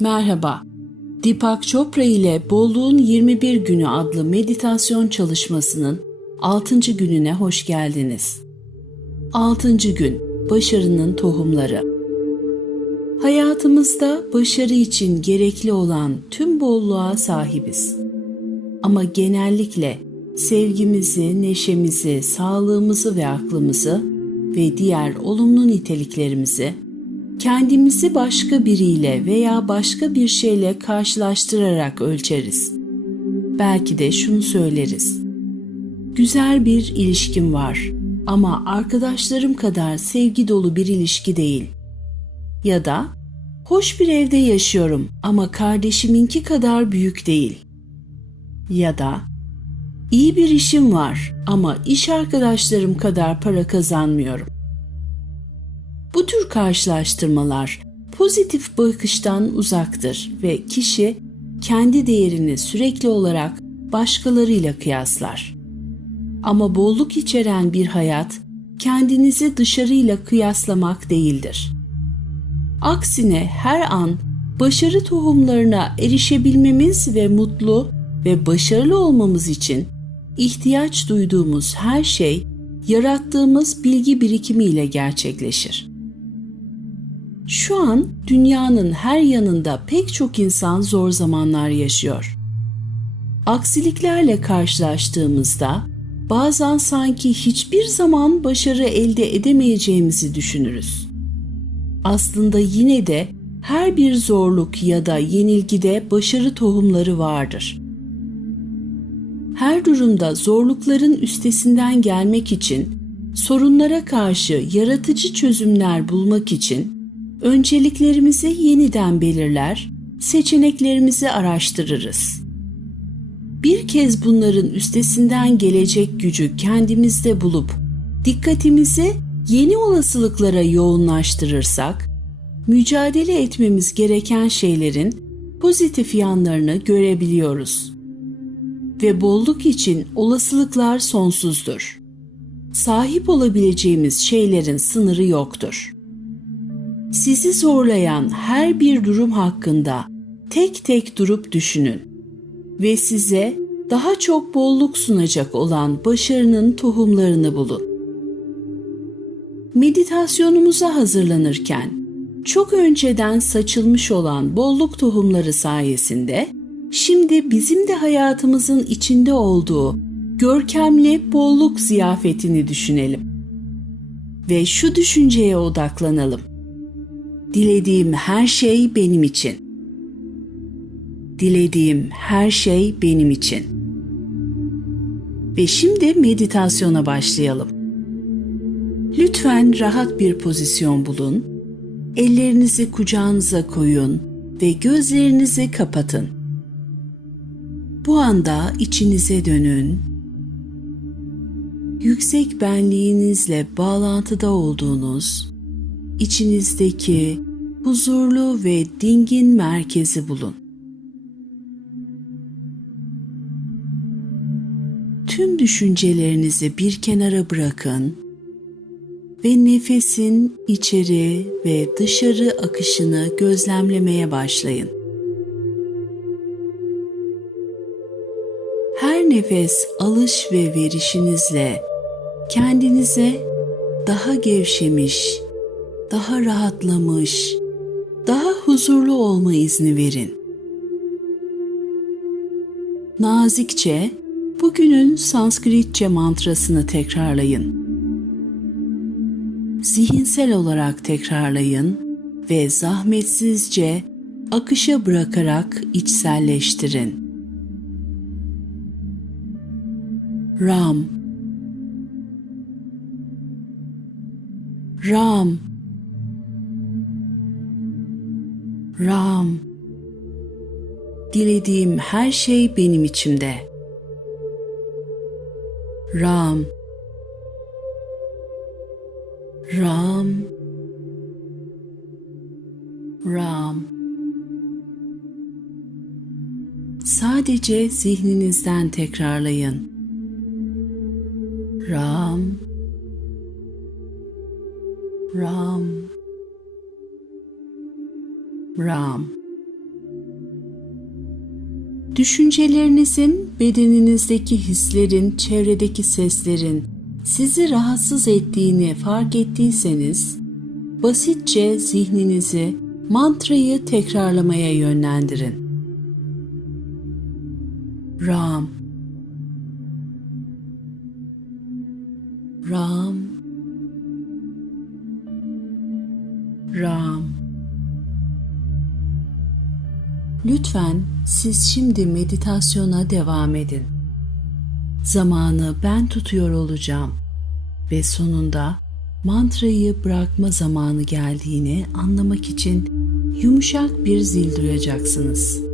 Merhaba. Deepak Chopra ile Bolluğun 21 Günü adlı meditasyon çalışmasının 6. gününe hoş geldiniz. 6. gün Başarının Tohumları Hayatımızda başarı için gerekli olan tüm bolluğa sahibiz. Ama genellikle sevgimizi, neşemizi, sağlığımızı ve aklımızı ve diğer olumlu niteliklerimizi kendimizi başka biriyle veya başka bir şeyle karşılaştırarak ölçeriz. Belki de şunu söyleriz. Güzel bir ilişkim var ama arkadaşlarım kadar sevgi dolu bir ilişki değil. Ya da hoş bir evde yaşıyorum ama kardeşiminki kadar büyük değil. Ya da iyi bir işim var ama iş arkadaşlarım kadar para kazanmıyorum. Bu tür karşılaştırmalar pozitif bakıştan uzaktır ve kişi kendi değerini sürekli olarak başkalarıyla kıyaslar. Ama bolluk içeren bir hayat kendinizi dışarıyla kıyaslamak değildir. Aksine her an başarı tohumlarına erişebilmemiz ve mutlu ve başarılı olmamız için ihtiyaç duyduğumuz her şey yarattığımız bilgi birikimiyle gerçekleşir. Şu an dünyanın her yanında pek çok insan zor zamanlar yaşıyor. Aksiliklerle karşılaştığımızda bazen sanki hiçbir zaman başarı elde edemeyeceğimizi düşünürüz. Aslında yine de her bir zorluk ya da yenilgide başarı tohumları vardır. Her durumda zorlukların üstesinden gelmek için, sorunlara karşı yaratıcı çözümler bulmak için önceliklerimizi yeniden belirler, seçeneklerimizi araştırırız. Bir kez bunların üstesinden gelecek gücü kendimizde bulup dikkatimizi yeni olasılıklara yoğunlaştırırsak, mücadele etmemiz gereken şeylerin pozitif yanlarını görebiliyoruz. Ve bolluk için olasılıklar sonsuzdur. Sahip olabileceğimiz şeylerin sınırı yoktur. Sizi zorlayan her bir durum hakkında tek tek durup düşünün ve size daha çok bolluk sunacak olan başarının tohumlarını bulun. Meditasyonumuza hazırlanırken çok önceden saçılmış olan bolluk tohumları sayesinde şimdi bizim de hayatımızın içinde olduğu görkemli bolluk ziyafetini düşünelim. Ve şu düşünceye odaklanalım. Dilediğim her şey benim için. Dilediğim her şey benim için. Ve şimdi meditasyona başlayalım. Lütfen rahat bir pozisyon bulun. Ellerinizi kucağınıza koyun ve gözlerinizi kapatın. Bu anda içinize dönün. Yüksek benliğinizle bağlantıda olduğunuz içinizdeki huzurlu ve dingin merkezi bulun. Tüm düşüncelerinizi bir kenara bırakın ve nefesin içeri ve dışarı akışını gözlemlemeye başlayın. Her nefes alış ve verişinizle kendinize daha gevşemiş, daha rahatlamış, daha huzurlu olma izni verin. Nazikçe bugünün Sanskritçe mantrasını tekrarlayın. Zihinsel olarak tekrarlayın ve zahmetsizce akışa bırakarak içselleştirin. Ram Ram Ram Dilediğim her şey benim içimde. Ram Ram Ram Sadece zihninizden tekrarlayın. Ram Ram Ram. Düşüncelerinizin, bedeninizdeki hislerin, çevredeki seslerin sizi rahatsız ettiğini fark ettiyseniz, basitçe zihninizi mantrayı tekrarlamaya yönlendirin. Ram. Ram. Ram Lütfen siz şimdi meditasyona devam edin. Zamanı ben tutuyor olacağım ve sonunda mantrayı bırakma zamanı geldiğini anlamak için yumuşak bir zil duyacaksınız.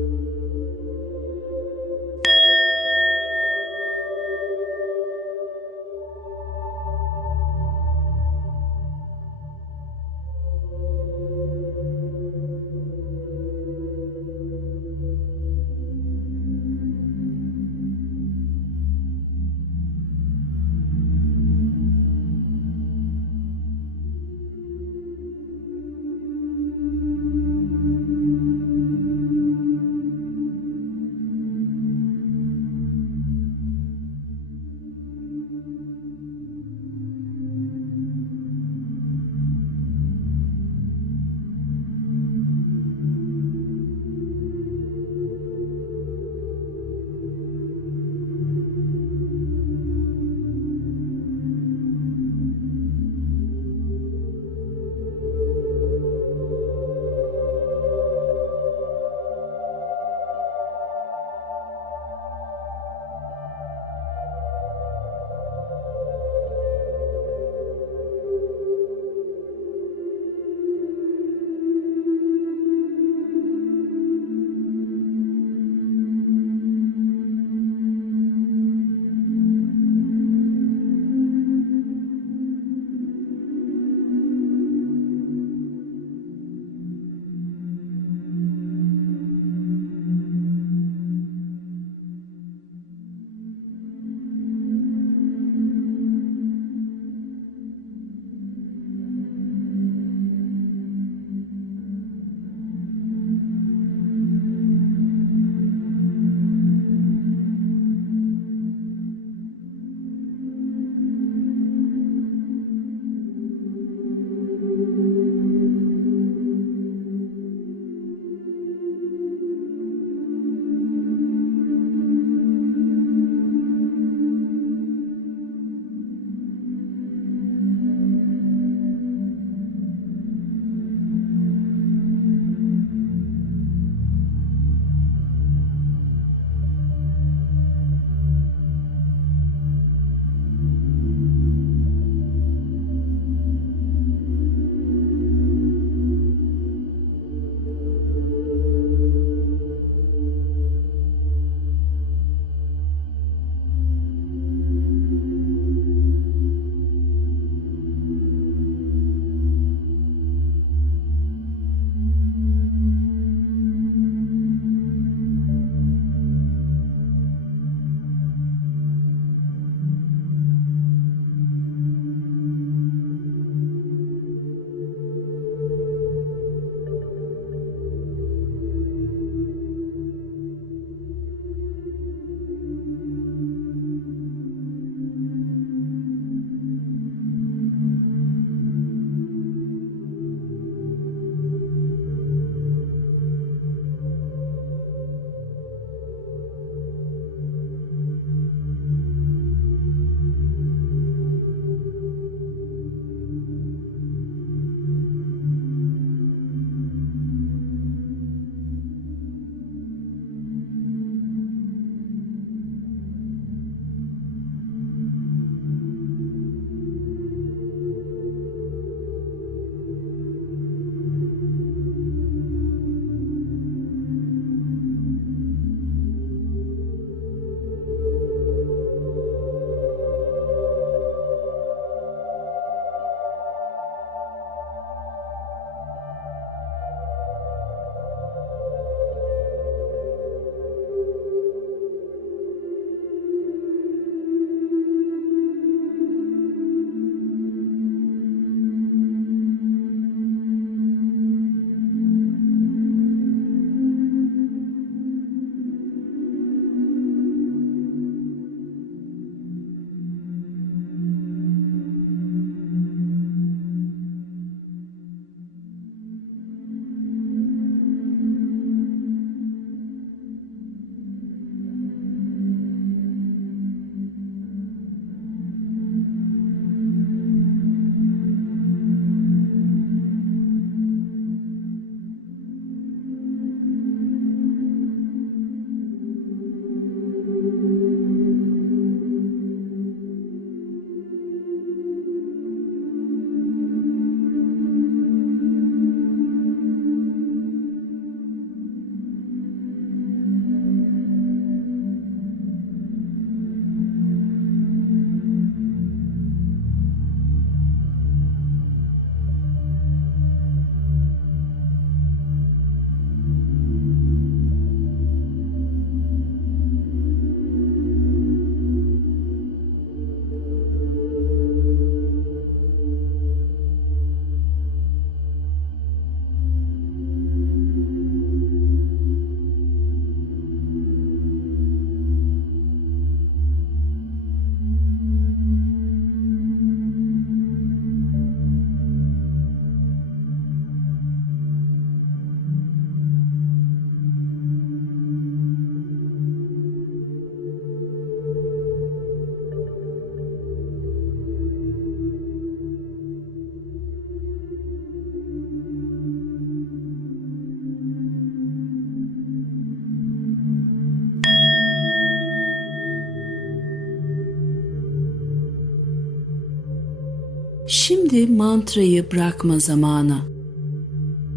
Şimdi mantrayı bırakma zamanı.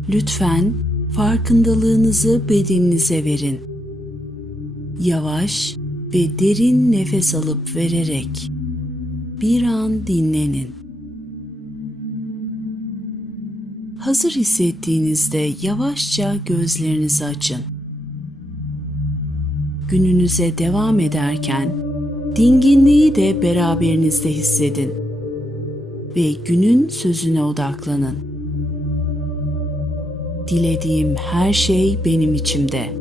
Lütfen farkındalığınızı bedeninize verin. Yavaş ve derin nefes alıp vererek bir an dinlenin. Hazır hissettiğinizde yavaşça gözlerinizi açın. Gününüze devam ederken dinginliği de beraberinizde hissedin ve günün sözüne odaklanın. Dilediğim her şey benim içimde.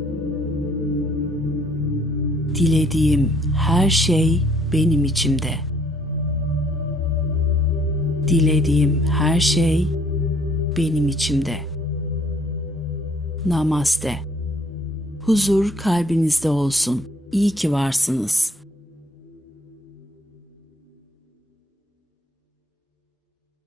Dilediğim her şey benim içimde. Dilediğim her şey benim içimde. Namaste. Huzur kalbinizde olsun. İyi ki varsınız.